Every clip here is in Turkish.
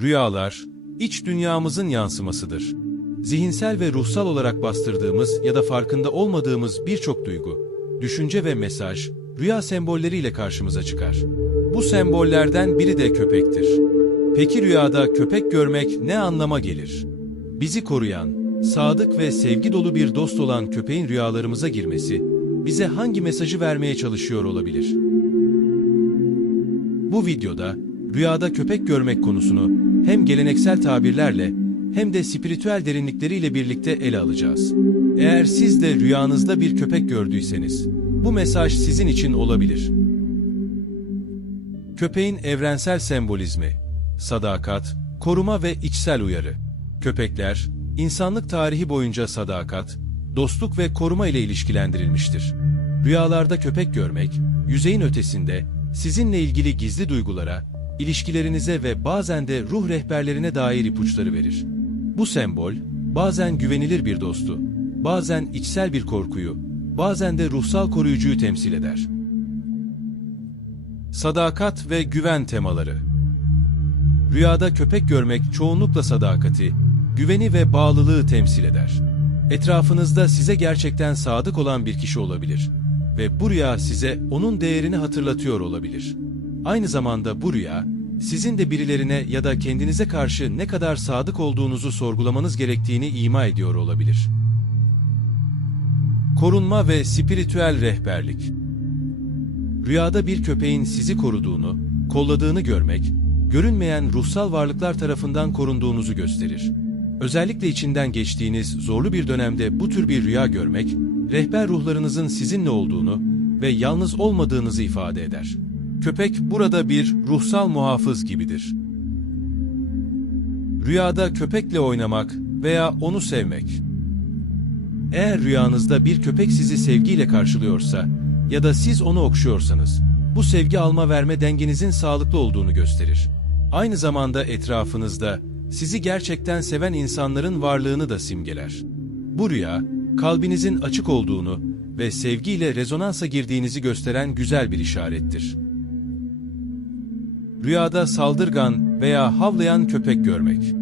Rüyalar, iç dünyamızın yansımasıdır. Zihinsel ve ruhsal olarak bastırdığımız ya da farkında olmadığımız birçok duygu, düşünce ve mesaj, rüya sembolleriyle karşımıza çıkar. Bu sembollerden biri de köpektir. Peki rüyada köpek görmek ne anlama gelir? Bizi koruyan, sadık ve sevgi dolu bir dost olan köpeğin rüyalarımıza girmesi, bize hangi mesajı vermeye çalışıyor olabilir? Bu videoda rüyada köpek görmek konusunu hem geleneksel tabirlerle hem de spiritüel derinlikleriyle birlikte ele alacağız. Eğer siz de rüyanızda bir köpek gördüyseniz, bu mesaj sizin için olabilir. Köpeğin evrensel sembolizmi, sadakat, koruma ve içsel uyarı. Köpekler, insanlık tarihi boyunca sadakat, dostluk ve koruma ile ilişkilendirilmiştir. Rüyalarda köpek görmek, yüzeyin ötesinde sizinle ilgili gizli duygulara, ilişkilerinize ve bazen de ruh rehberlerine dair ipuçları verir. Bu sembol, bazen güvenilir bir dostu, bazen içsel bir korkuyu, bazen de ruhsal koruyucuyu temsil eder. Sadakat ve güven temaları Rüyada köpek görmek çoğunlukla sadakati, güveni ve bağlılığı temsil eder. Etrafınızda size gerçekten sadık olan bir kişi olabilir ve bu rüya size onun değerini hatırlatıyor olabilir. Aynı zamanda bu rüya, sizin de birilerine ya da kendinize karşı ne kadar sadık olduğunuzu sorgulamanız gerektiğini ima ediyor olabilir. Korunma ve spiritüel rehberlik Rüyada bir köpeğin sizi koruduğunu, kolladığını görmek, görünmeyen ruhsal varlıklar tarafından korunduğunuzu gösterir. Özellikle içinden geçtiğiniz zorlu bir dönemde bu tür bir rüya görmek, rehber ruhlarınızın sizinle olduğunu ve yalnız olmadığınızı ifade eder. Köpek burada bir ruhsal muhafız gibidir. Rüyada köpekle oynamak veya onu sevmek. Eğer rüyanızda bir köpek sizi sevgiyle karşılıyorsa ya da siz onu okşuyorsanız, bu sevgi alma verme dengenizin sağlıklı olduğunu gösterir. Aynı zamanda etrafınızda sizi gerçekten seven insanların varlığını da simgeler. Bu rüya, kalbinizin açık olduğunu ve sevgiyle rezonansa girdiğinizi gösteren güzel bir işarettir. Rüyada saldırgan veya havlayan köpek görmek.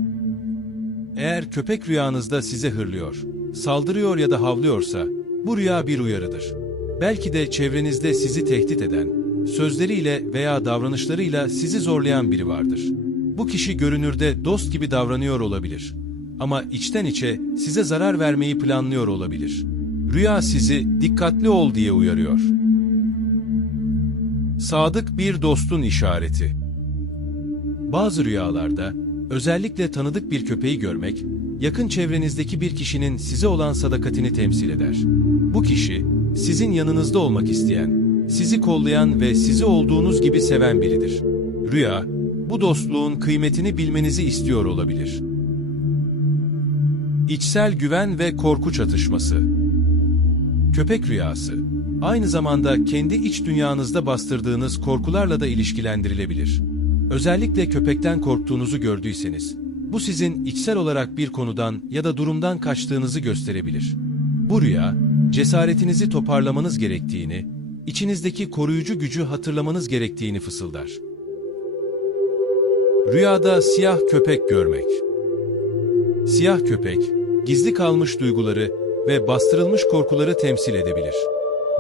Eğer köpek rüyanızda size hırlıyor, saldırıyor ya da havlıyorsa, bu rüya bir uyarıdır. Belki de çevrenizde sizi tehdit eden, sözleriyle veya davranışlarıyla sizi zorlayan biri vardır. Bu kişi görünürde dost gibi davranıyor olabilir. Ama içten içe size zarar vermeyi planlıyor olabilir. Rüya sizi dikkatli ol diye uyarıyor. Sadık bir dostun işareti. Bazı rüyalarda özellikle tanıdık bir köpeği görmek, yakın çevrenizdeki bir kişinin size olan sadakatini temsil eder. Bu kişi, sizin yanınızda olmak isteyen, sizi kollayan ve sizi olduğunuz gibi seven biridir. Rüya, bu dostluğun kıymetini bilmenizi istiyor olabilir. İçsel güven ve korku çatışması. Köpek rüyası, aynı zamanda kendi iç dünyanızda bastırdığınız korkularla da ilişkilendirilebilir. Özellikle köpekten korktuğunuzu gördüyseniz, bu sizin içsel olarak bir konudan ya da durumdan kaçtığınızı gösterebilir. Bu rüya, cesaretinizi toparlamanız gerektiğini, içinizdeki koruyucu gücü hatırlamanız gerektiğini fısıldar. Rüyada siyah köpek görmek. Siyah köpek, gizli kalmış duyguları ve bastırılmış korkuları temsil edebilir.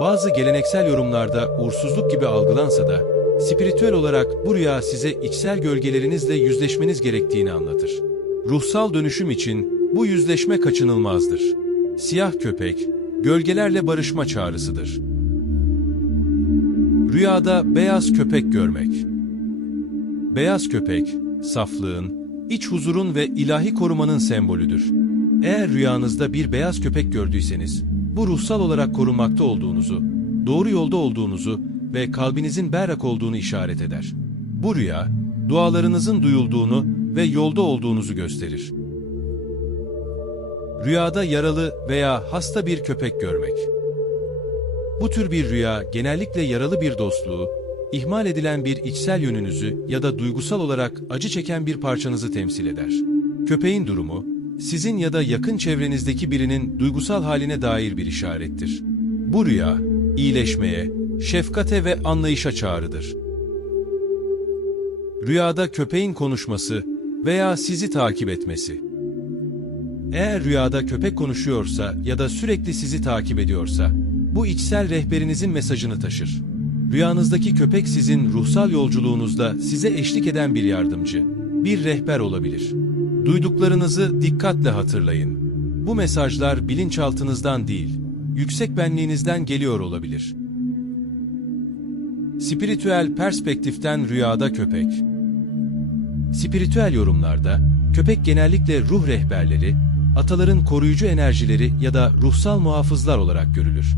Bazı geleneksel yorumlarda uğursuzluk gibi algılansa da, spiritüel olarak bu rüya size içsel gölgelerinizle yüzleşmeniz gerektiğini anlatır. Ruhsal dönüşüm için bu yüzleşme kaçınılmazdır. Siyah köpek, gölgelerle barışma çağrısıdır. Rüyada beyaz köpek görmek. Beyaz köpek, saflığın, iç huzurun ve ilahi korumanın sembolüdür. Eğer rüyanızda bir beyaz köpek gördüyseniz, bu ruhsal olarak korunmakta olduğunuzu, doğru yolda olduğunuzu ve kalbinizin berrak olduğunu işaret eder. Bu rüya, dualarınızın duyulduğunu ve yolda olduğunuzu gösterir. Rüyada yaralı veya hasta bir köpek görmek. Bu tür bir rüya genellikle yaralı bir dostluğu, ihmal edilen bir içsel yönünüzü ya da duygusal olarak acı çeken bir parçanızı temsil eder. Köpeğin durumu, sizin ya da yakın çevrenizdeki birinin duygusal haline dair bir işarettir. Bu rüya, iyileşmeye, şefkate ve anlayışa çağrıdır. Rüyada köpeğin konuşması, veya sizi takip etmesi. Eğer rüyada köpek konuşuyorsa ya da sürekli sizi takip ediyorsa, bu içsel rehberinizin mesajını taşır. Rüyanızdaki köpek sizin ruhsal yolculuğunuzda size eşlik eden bir yardımcı, bir rehber olabilir. Duyduklarınızı dikkatle hatırlayın. Bu mesajlar bilinçaltınızdan değil, yüksek benliğinizden geliyor olabilir. Spiritüel perspektiften rüyada köpek. Spiritüel yorumlarda, köpek genellikle ruh rehberleri, ataların koruyucu enerjileri ya da ruhsal muhafızlar olarak görülür.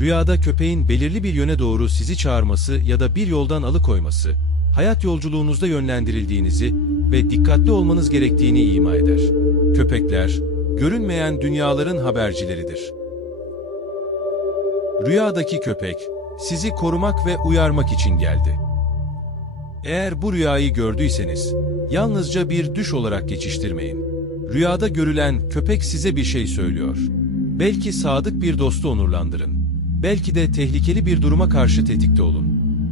Rüyada köpeğin belirli bir yöne doğru sizi çağırması ya da bir yoldan alıkoyması, hayat yolculuğunuzda yönlendirildiğinizi ve dikkatli olmanız gerektiğini ima eder. Köpekler, görünmeyen dünyaların habercileridir. Rüyadaki köpek, sizi korumak ve uyarmak için geldi. Eğer bu rüyayı gördüyseniz, yalnızca bir düş olarak geçiştirmeyin. Rüyada görülen köpek size bir şey söylüyor. Belki sadık bir dostu onurlandırın. Belki de tehlikeli bir duruma karşı tetikte olun.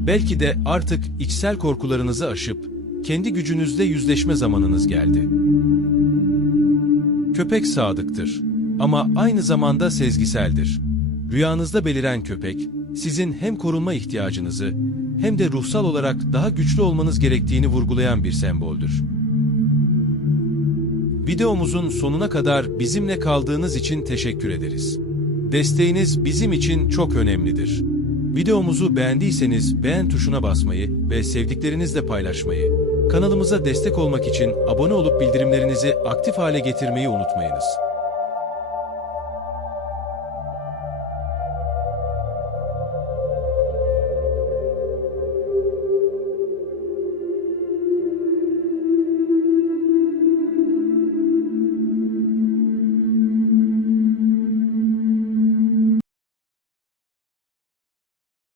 Belki de artık içsel korkularınızı aşıp, kendi gücünüzle yüzleşme zamanınız geldi. Köpek sadıktır ama aynı zamanda sezgiseldir. Rüyanızda beliren köpek, sizin hem korunma ihtiyacınızı hem de ruhsal olarak daha güçlü olmanız gerektiğini vurgulayan bir semboldür. Videomuzun sonuna kadar bizimle kaldığınız için teşekkür ederiz. Desteğiniz bizim için çok önemlidir. Videomuzu beğendiyseniz beğen tuşuna basmayı ve sevdiklerinizle paylaşmayı, kanalımıza destek olmak için abone olup bildirimlerinizi aktif hale getirmeyi unutmayınız.